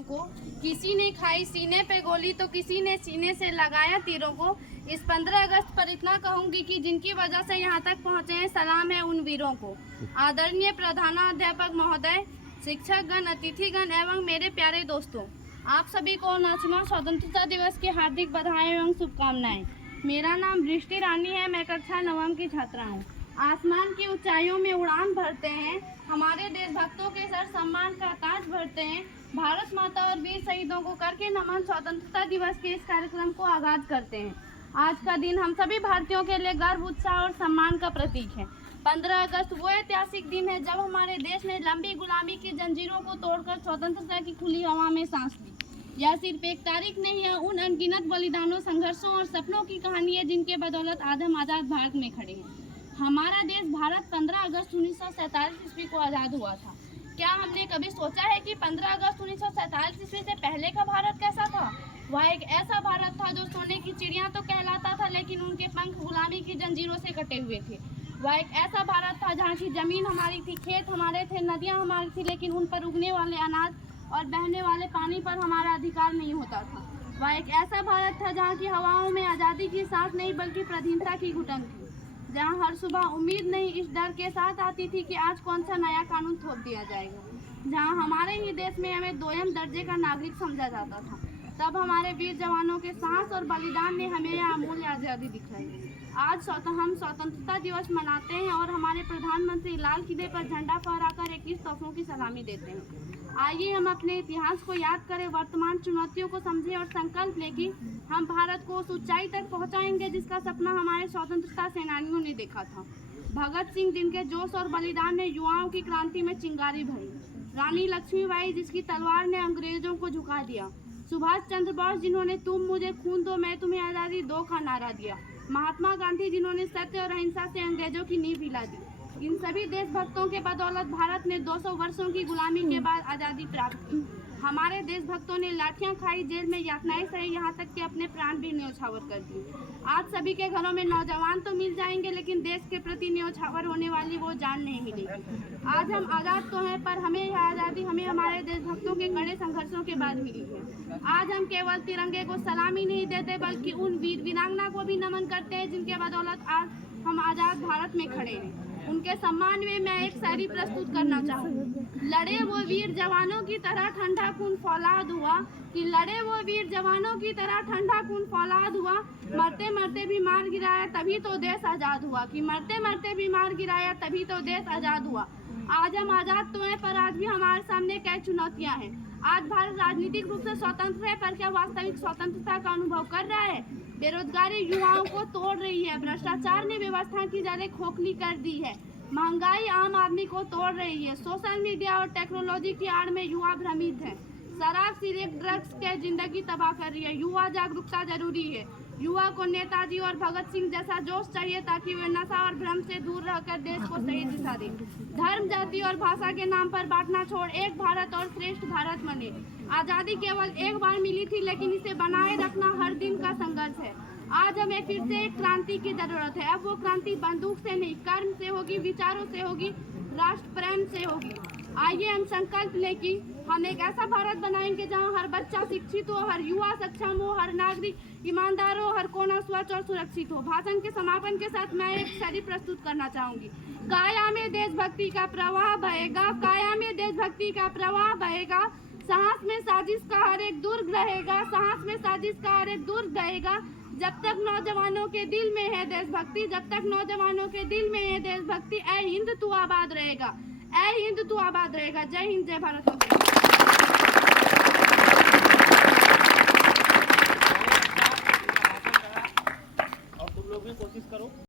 वीरों को, किसी ने खाई सीने पे गोली तो किसी ने सीने से लगाया तीरों को। इस 15 अगस्त पर इतना कहूंगी कि जिनकी वजह से यहाँ तक पहुँचे हैं, सलाम है उन वीरों को। आदरणीय प्रधानाध्यापक महोदय, शिक्षकगण, अतिथिगण एवं मेरे प्यारे दोस्तों, आप सभी को 49वां स्वतंत्रता दिवस की हार्दिक बधाई एवं शुभकामनाएं। मेरा नाम दृष्टि रानी है, मैं कक्षा 9वीं की छात्रा हूँ। आसमान की ऊंचाइयों में उड़ान भरते हैं, हमारे देशभक्तों के सर सम्मान का ताज भरते हैं। भारत माता और वीर शहीदों को करके नमन स्वतंत्रता दिवस के इस कार्यक्रम को आगाज करते हैं। आज का दिन हम सभी भारतीयों के लिए गर्व, उत्साह और सम्मान का प्रतीक है। 15 अगस्त वो ऐतिहासिक दिन है जब हमारे देश ने लंबी गुलामी की जंजीरों को तोड़कर स्वतंत्रता की खुली हवा में सांस ली। यह सिर्फ एक तारीख नहीं है, उन अनगिनत बलिदानों, संघर्षों और सपनों की कहानी है जिनके बदौलत आज हम आज़ाद भारत में खड़े हैं। हमारा देश भारत 15 अगस्त 1947 ईस्वी को आज़ाद हुआ था। क्या हमने कभी सोचा है कि 15 अगस्त 1947 ईस्वी से पहले का भारत कैसा था? वह एक ऐसा भारत था जो सोने की चिड़िया तो कहलाता था, लेकिन उनके पंख गुलामी की जंजीरों से कटे हुए थे। वह एक ऐसा भारत था जहाँ की जमीन हमारी थी, खेत हमारे थे, नदियाँ हमारी थी, लेकिन उन पर उगने वाले अनाज और बहने वाले पानी पर हमारा अधिकार नहीं होता था। वह एक ऐसा भारत था जहाँ की हवाओं में आज़ादी की सांस नहीं बल्कि स्वाधीनता की घुटन थी। जहाँ हर सुबह उम्मीद नहीं इस डर के साथ आती थी कि आज कौन सा नया कानून थोप दिया जाएगा। जहाँ हमारे ही देश में हमें दोयम दर्जे का नागरिक समझा जाता था। तब हमारे वीर जवानों के साहस और बलिदान ने हमें यह अमूल्य आज़ादी दिखाई। आज हम स्वतंत्रता दिवस मनाते हैं और हमारे प्रधानमंत्री लाल किले पर झंडा फहराकर 21 तोपों की सलामी देते हैं। आइए हम अपने इतिहास को याद करें, वर्तमान चुनौतियों को समझें और संकल्प लें कि हम भारत को उस ऊंचाई तक पहुंचाएंगे जिसका सपना हमारे स्वतंत्रता सेनानियों ने देखा था। भगत सिंह, जिनके जोश और बलिदान ने युवाओं की क्रांति में चिंगारी भरी। रानी लक्ष्मीबाई, जिसकी तलवार ने अंग्रेजों को झुका दिया। सुभाष चंद्र बोस, जिन्होंने तुम मुझे खून दो मैं तुम्हें आज़ादी दो का नारा दिया। महात्मा गांधी, जिन्होंने सत्य और अहिंसा से अंग्रेजों की नींव हिला दी। इन सभी देशभक्तों के बदौलत भारत ने 200 वर्षों की गुलामी के बाद आज़ादी प्राप्त की। हमारे देशभक्तों ने लाठियां खाई, जेल में यातनाएं सही, यहाँ तक कि अपने प्राण भी न्योछावर कर दिए। आज सभी के घरों में नौजवान तो मिल जाएंगे, लेकिन देश के प्रति न्योछावर होने वाली वो जान नहीं मिलेगी। आज हम आज़ाद तो हैं, पर हमें यह आज़ादी हमें हमारे देशभक्तों के कड़े संघर्षों के बाद मिली है। आज हम केवल तिरंगे को सलामी नहीं देते, बल्कि उन वीर वीरांगना को भी नमन करते हैं जिनके बदौलत आज हम आज़ाद भारत में खड़े हैं। उनके सम्मान में मैं एक शायरी प्रस्तुत करना चाहूँगी। लड़े वो वीर जवानों की तरह ठंडा खून फौलाद हुआ, कि लड़े वो वीर जवानों की तरह ठंडा खून फौलाद हुआ। मरते मरते भी मार गिराया तभी तो देश आज़ाद हुआ, कि मरते मरते भी मार गिराया तभी तो देश आज़ाद हुआ। आज हम आज़ाद तो हैं, पर आज भी हमारे सामने कई चुनौतियाँ हैं। आज भारत राजनीतिक रूप से स्वतंत्र है, पर क्या वास्तविक स्वतंत्रता का अनुभव कर रहा है? बेरोजगारी युवाओं को तोड़ रही है, भ्रष्टाचार ने व्यवस्था की जड़ें खोखली कर दी है, महंगाई आम आदमी को तोड़ रही है, सोशल मीडिया और टेक्नोलॉजी की आड़ में युवा भ्रमित है, शराब, सिगरेट, ड्रग्स के जिंदगी तबाह कर रही है। युवा जागरूकता जरूरी है। युवा को नेताजी और भगत सिंह जैसा जोश चाहिए ताकि वे नशा और भ्रम से दूर रहकर देश को सही दिशा दें। धर्म, जाति और भाषा के नाम पर बांटना छोड़ एक भारत और श्रेष्ठ भारत बने। आज़ादी केवल एक बार मिली थी, लेकिन इसे बनाए रखना हर दिन का संघर्ष है। आज हमें फिर से एक क्रांति की जरूरत है। अब वो क्रांति बंदूक से नहीं, कर्म से होगी, विचारों से होगी, राष्ट्र प्रेम से होगी। आइए हम संकल्प लें कि हम एक ऐसा भारत बनाएंगे जहां हर बच्चा शिक्षित हो, हर युवा सक्षम हो, हर नागरिक ईमानदार हो, हर कोना स्वच्छ और सुरक्षित हो। भाषण के समापन के साथ मैं एक शायरी प्रस्तुत करना चाहूंगी। काया में देशभक्ति का प्रवाह बहेगा, काया में देशभक्ति का प्रवाह बहेगा, साहस में साजिश का हर एक दुर्ग रहेगा, साहस में साजिश का हर एक दुर्ग रहेगा। जब तक नौजवानों के दिल में है देशभक्ति, जब तक नौजवानों के दिल में है देशभक्ति, ऐ हिंद तू आबाद रहेगा, ऐ हिंद तू आबाद रहेगा। जय हिंद, जय भारत।